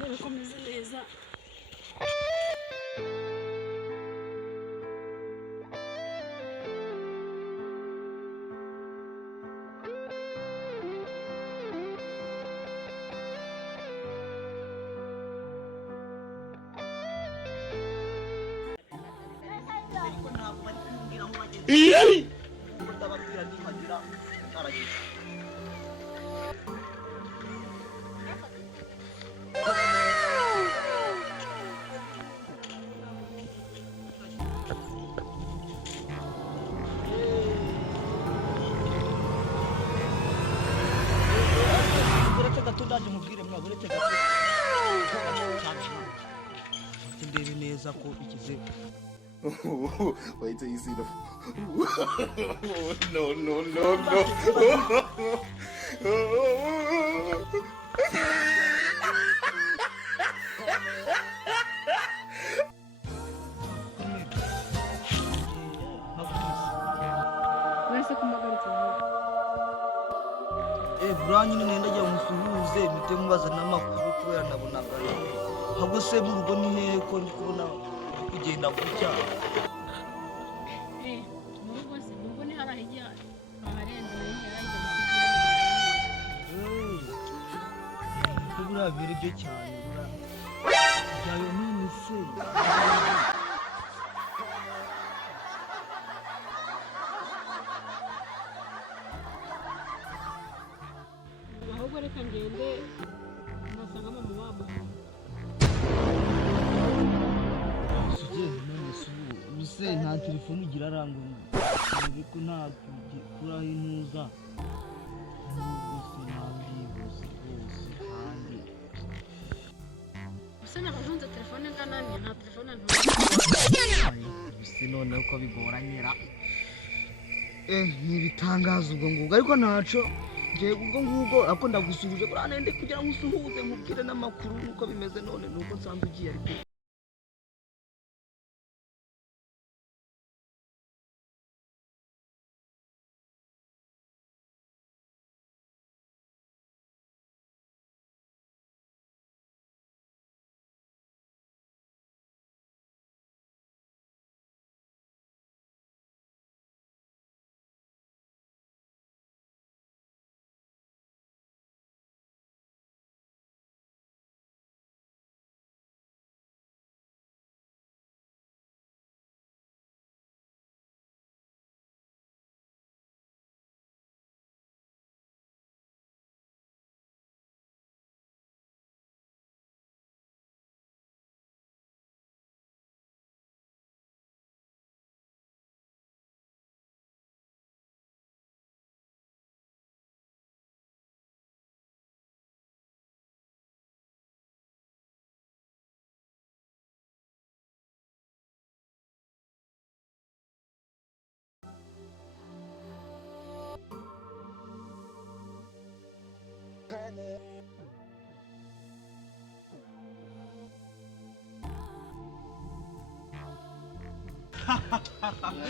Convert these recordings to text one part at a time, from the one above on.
Komeza neza. Wait till you see the. No. Wese kumagaritse. Branye nenda jya umusuhuze mitemubaza namakuru kubera nabonaga ahubwo se mu rugo ni hehe ko ndi kubona kugenda gutya Mu rugo se nubwo ni harahijya abarenze yarajya kubura biri byo cyane byayo nini se ahubwo reka ngende nasanga mama wabo. Use nta telefone ugira aranguye ariko nta kuraho intuza n'ubwo nabyibuze rwose kandi Use nabajunze telefone ngananye nta telefone use none uko bigoranyira ntibitangaza ubwo ngubwo ariko ntaco ngiye ubwo ngubwo ako ndagusuhuje buriya nende kugira ngo usuhuze nkubwire n'amakuru nuko bimeze none nuko nsanzwe ugiye ariko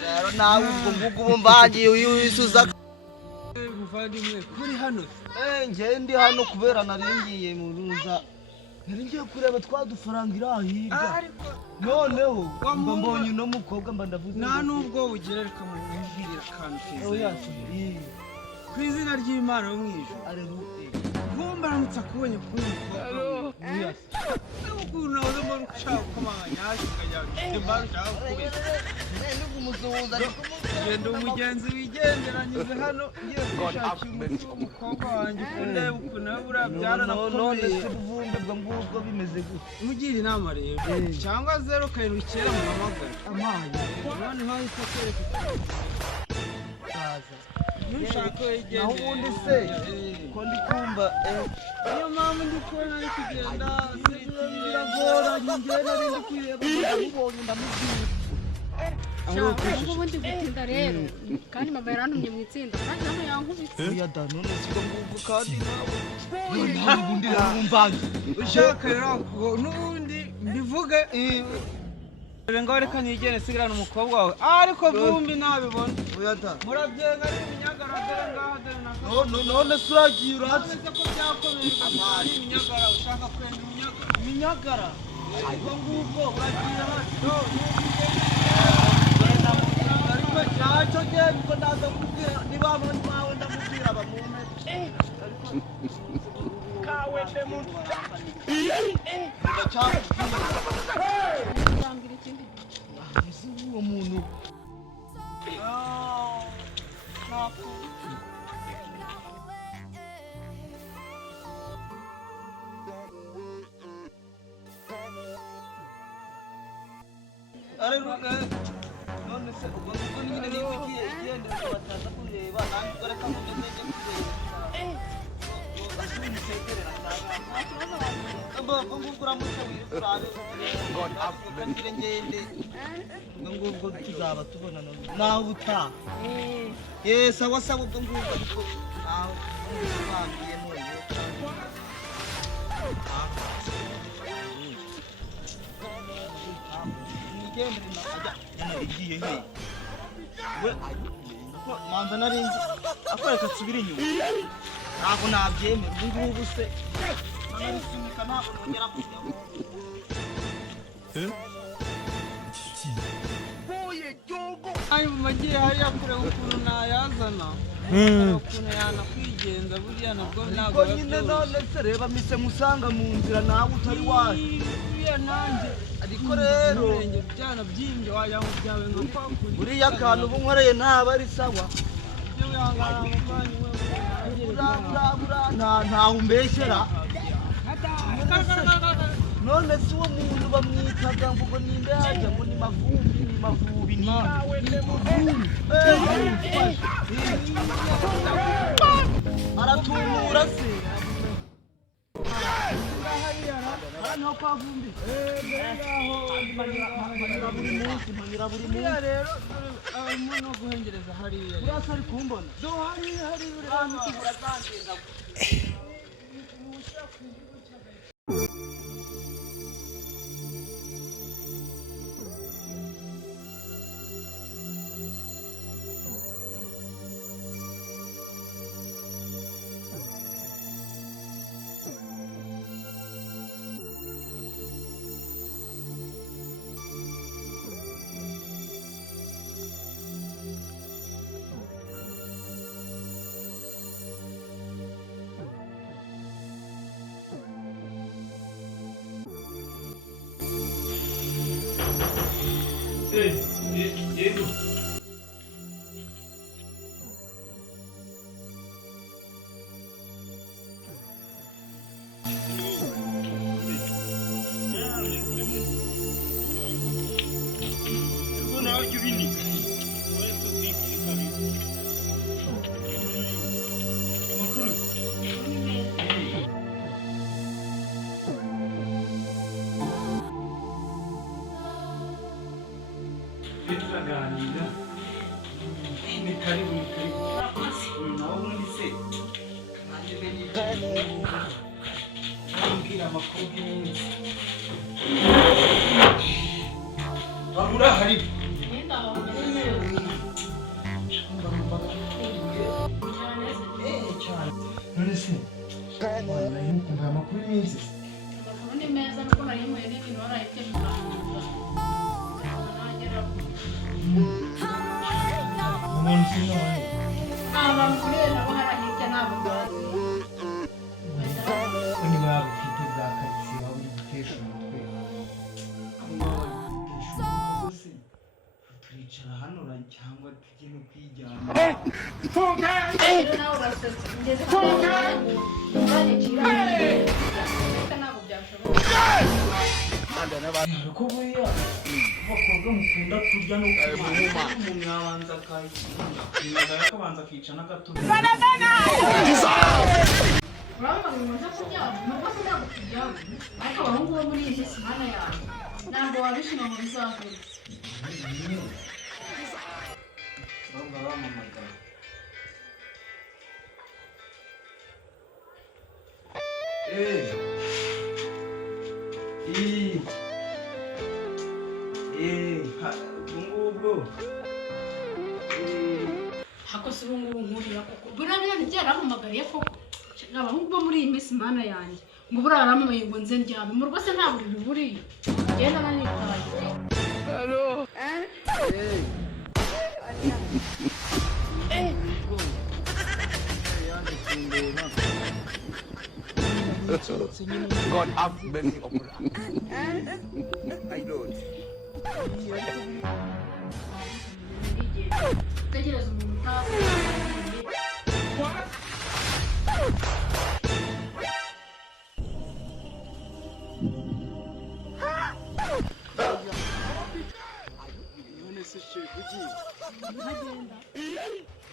rero nawe ubwo ngubwo mbangiye uyisuza muvandimwe kuri hano nge ndi hano kubera naringiye mu ruza naringiye kureba twadufaranga irahirya noneho mba mbonye uno mukobwa mba ndavuze nta nubwo ugira reka mubwire akantu keza ku izina ry'Imana yo mwijuru nkumba aramutse akubonye kuri ukuntu nawe mbona ushaka kumanya hasigaye imbaga ushaka kubera umusuhuza genda umugenzi wigenderanyije hano ngiye gushakira umukobwa wanjye kureba ukuntu nawe buriya byaranakomeye ubuvumbi bwo ngubwo bimeze gutya mugira inama rero cyangwa 079 muhamagara amazi none hahise akwereka nushaka wegende naho ubundi se ko ndi kumva niyo mpamvu ndi kubona ari kugenda biragora njye nari ndi kwireba ndamubonye ndamubwira Ahubwo ndi gutinda rero kandi mama yarantumye mu itsinda kandi nawe yankubitse. Oya da none siko ngubwo kandi nawe nta bundi rumvange ushaka rero n'ubundi mbivuge ngo reka nigene sigarana umukobwa wawe ariko vumbi nabibona oya da muravyenga ari iminyagaragara ngaha dore na none suragiye uratse ko byakomeye amani iminyagara ushaka kwenda iminyagara ariko ngubwo uragira hano ariko cyaco genda ko ndaza kubwira niba abantu bawe ndamubwira bamume kawe demu Urangira ikindi isi uwo muntu Are none se ubwo nyine nibigiye igende bataza kureba nandi gore ka mugeze kureba ngubwo tuzaba tubonana nawe utaha sawa sawa ubwo ngubwo ariko nawe bambiye none igiye he we manza narinzi akwereka nsubira inyuma ntabwo nabyemera ubu ngubu se nisunika ntabwo nongera kujyaho ayo mumagiye hariya kure ukuntu nayazana ukuntu yanakwigenza buriya nabwo ntabwo ariko nyine none se reba mise musanga mu nzira nawe utari waje buriya nanjye ariko rero byana byimbye wajya mu byawe nka kwakuri buriya akantu ubu nkoreye ntaba ari sawa ibyo wihangana mu kanya ntawe umbeshyera none si uwo muntu bamwitaga ngo ninde yajya ngo ni mavubi ni aratumura se hano kwa vumbi manyura buri munsi rero arimo no guhengereza hariya urasa ari kumbona do hariya urazangenza Diego. Turaganira ni karibu nawe ubundi se nanjye mbwira amakuru y'iminsi waba urahari none se kumva amakuru y'iminsi amakuru ni meza nuko hari imwe n'ibintu warahite bikanguza umuntu si none abantu kuri nabo harahite ntabwo bazi niba yaba ufite za karitsiye waba uri gutesha umutwe turicara hano cyangwa tujye no kwijyana rero nawe urasetsa ngeze hano ntibanyicira ntabwo byashoboka ariko buriya abakobwa mukunda kurya no kunywa umuntu yabanza akayikinga akabanza akica n'agatuza urabona ngo umaze kuryama nubwo se ntabwo turyama ariko abahungu bo muri iyi minsi mana yawe ntabwo wabishima mu bizavura baba bamamagara ubwo hakose ubu ngubu nkuriya koko buriya byarampamagariye koko abahungu bo muri iyi minsi mana yanjye ngo buriya arampamagaye ngo nze ndyame mu rugo se nta buriri buriya genda nanitaye God have mercy upon us. My Lord. tegereza umuntu utazi none se shefu ugiye ntagenda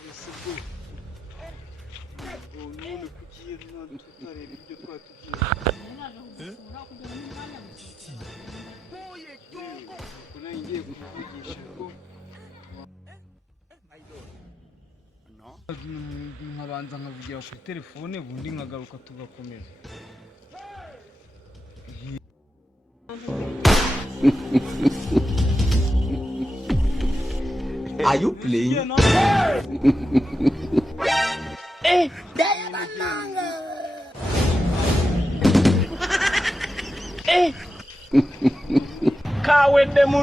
ese bwo none kugiye tutareba ibyo twatugiye naje kugusura kugira ngo umwanya ubwo nanjye ngiye kukuvugisha ko nkabanza nkavugira kuri telefone ubundi nkagaruka tugakomeza Are you playing? Kawe demu.